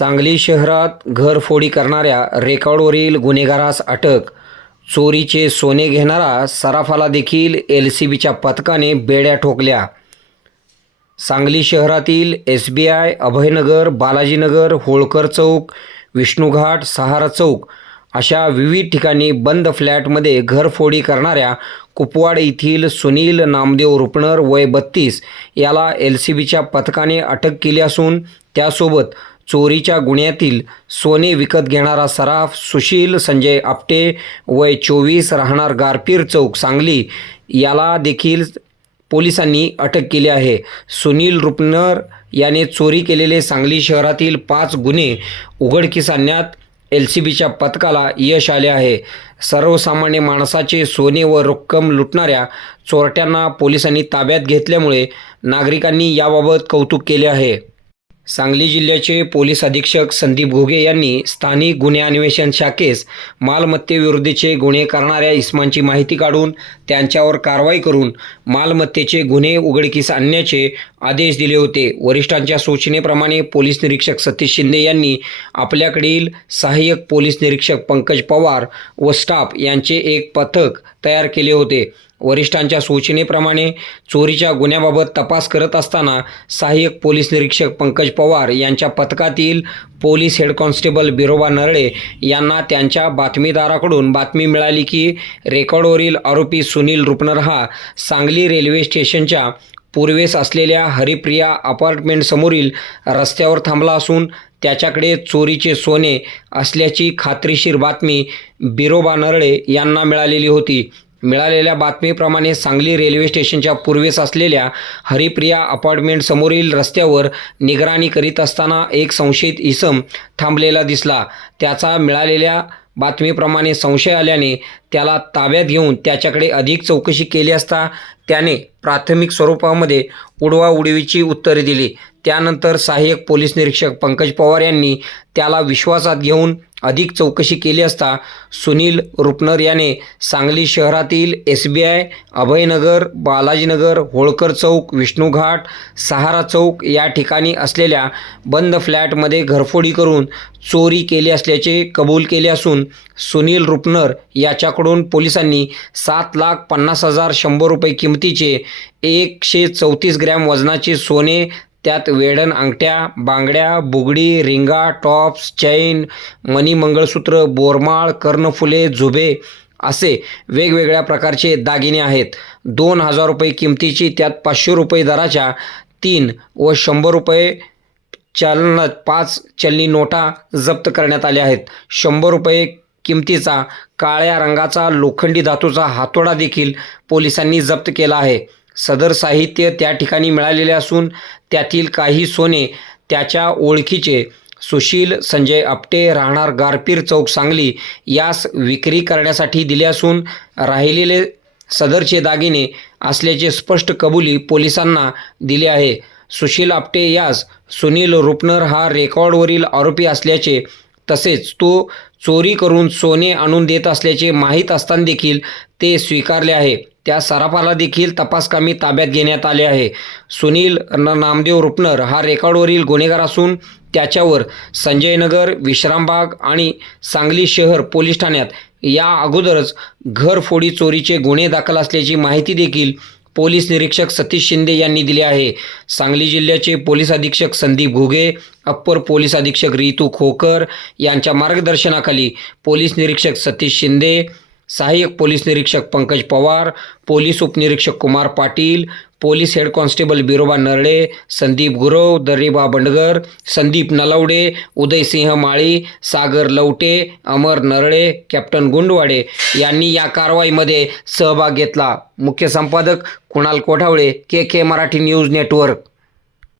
सांगली शहरात घरफोडी करणाऱ्या रेकॉर्डवरील गुन्हेगारास अटक चोरीचे सोने घेणारा सराफाला देखील एल सी बीच्या पथकाने बेड्या ठोकल्या. सांगली शहरातील S B I Abhaynagar Balajinagar Holkar चौक विष्णूघाट सहारा चौक अशा विविध ठिकाणी बंद फ्लॅटमध्ये घरफोडी करणाऱ्या कुपवाड येथील सुनील नामदेव रुपणर वय बत्तीस याला एल सी बीच्या पथकाने अटक केली असून त्यासोबत चोरीच्या गुन्ह्यातील सोने विकत घेणारा सराफ सुशील संजय आपटे वय चोवीस राहणार गारपीर चौक सांगली. याला देखील पोलिसांनी अटक केली आहे. सुनील रुपनर याने चोरी केलेले सांगली शहरातील पाच गुन्हे उघडकीस आणण्यात एल सी बीच्या पथकाला यश आले आहे. सर्वसामान्य माणसाचे सोने व रक्कम लुटणाऱ्या चोरट्यांना पोलिसांनी ताब्यात घेतल्यामुळे नागरिकांनी याबाबत कौतुक केले आहे. सांगली जिल्ह्याचे पोलीस अधीक्षक संदीप घोगे यांनी स्थानिक गुन्हे अन्वेषण शाखेस मालमत्तेविरुद्धचे गुन्हे करणाऱ्या इस्मांची माहिती काढून त्यांच्यावर कारवाई करून मालमत्तेचे गुन्हे उघडकीस आणण्याचे आदेश दिले होते. वरिष्ठांच्या सूचनेप्रमाणे पोलीस निरीक्षक सतीश शिंदे यांनी आपल्याकडील सहाय्यक पोलीस निरीक्षक पंकज पवार व स्टाफ यांचे एक पथक तयार केले होते. वरिष्ठांच्या सूचनेप्रमाणे चोरीच्या गुन्ह्याबाबत तपास करत असताना सहाय्यक पोलीस निरीक्षक पंकज पवार यांच्या पथकातील police head constable Biroba Narale यांना त्यांच्या बातमीदाराकडून बातमी मिळाली की रेकॉर्डवरील आरोपी सुनील रुपनर हा सांगली रेल्वे स्टेशनच्या पूर्वेस असलेल्या हरिप्रिया अपार्टमेंटसमोरील रस्त्यावर थांबला असून त्याच्याकडे चोरीचे सोने असल्याची खात्रीशीर बातमी बिरोबा नरळे यांना मिळालेली होती. मिळालेल्या बातमीप्रमाणे सांगली रेल्वे स्टेशनच्या पूर्वेस असलेल्या हरिप्रिया अपार्टमेंट समोरील रस्त्यावर निगराणी करीत असताना एक संशयित इसम थांबलेला दिसला. त्याचा मिळालेल्या बातमीप्रमाणे संशय आल्याने त्याला ताब्यात घेऊन त्याच्याकडे अधिक चौकशी केली असता त्याने प्राथमिक स्वरूपामध्ये उडवाउडवीची उत्तरे दिली. त्यानंतर सहाय्यक पोलीस निरीक्षक पंकज पवार यांनी त्याला विश्वासात घेऊन अधिक चौकशी केली असता सुनील रुपनर याने सांगली शहरातील S B I Abhaynagar Balajinagar Holkar चौक विष्णूघाट सहारा चौक या ठिकाणी असलेल्या बंद फ्लॅटमध्ये घरफोडी करून चोरी केली असल्याचे कबूल केले असून सुनील रुपनर याच्याकडून पोलिसांनी सात लाख पन्नास हजार शंभर रुपये किमतीचे एकशे चौतीस ग्रॅम वजनाचे सोने त्यात वेढण अंगठ्या बांगड्या बुगडी रिंगा टॉप्स चैन मणी मंगळसूत्र बोरमाळ कर्णफुले झुबे असे वेगवेगळ्या प्रकारचे दागिने आहेत. दोन हजार रुपये किमतीची त्यात पाचशे रुपये दराच्या तीन व शंभर रुपये चलन पाच चलनी नोटा जप्त करण्यात आल्या आहेत. शंभर रुपये किमतीचा काळ्या रंगाचा लोखंडी धातूचा हातोडा देखील पोलिसांनी जप्त केला आहे. सदर साहित्य त्या ठिकाणी मिळालेले असून त्यातील काही सोने त्याच्या ओळखीचे. सुशील संजय आपटे राहणार गारपीर चौक सांगली यास विक्री करण्यासाठी दिले असून राहिलेले सदरचे दागिने असल्याचे स्पष्ट कबुली पोलिसांना दिले आहे. सुशील आपटे यास सुनील रुपनर हा रेकॉर्डवरील आरोपी असल्याचे तसेच तो चोरी करून सोने आणून देत असल्याचे माहीत असताना देखील ते स्वीकारले आहे. त्या सराफाला देखील तपासकामी ताब्यात घेण्यात आले आहे. सुनील न- नामदेव रुपनर हा रेकॉर्डवरील गुन्हेगार असून त्याच्यावर संजयनगर विश्रामबाग आणि सांगली शहर पोलीस ठाण्यात या अगोदरच घरफोडी चोरीचे गुन्हे दाखल असल्याची माहिती देखील पोलीस निरीक्षक सतीश शिंदे यांनी दिली आहे. सांगली जिल्ह्याचे पोलीस अधीक्षक संदीप घुगे अप्पर पोलीस अधीक्षक रितू खोकर यांच्या मार्गदर्शनाखाली पोलीस निरीक्षक सतीश शिंदे सहाय्यक पोलीस निरीक्षक पंकज पवार पोलीस उपनिरीक्षक Kumar Patil police head constable Biroba Narade Sandeep Gurav Darriba Bandgar Sandeep Nalawade Udaysinh Mali Sagar Lavate Amar Narale captain Gundwade यांनी या कारवाईमध्ये सहभाग घेतला. मुख्य संपादक Kunal Kothawale K K Marathi news network.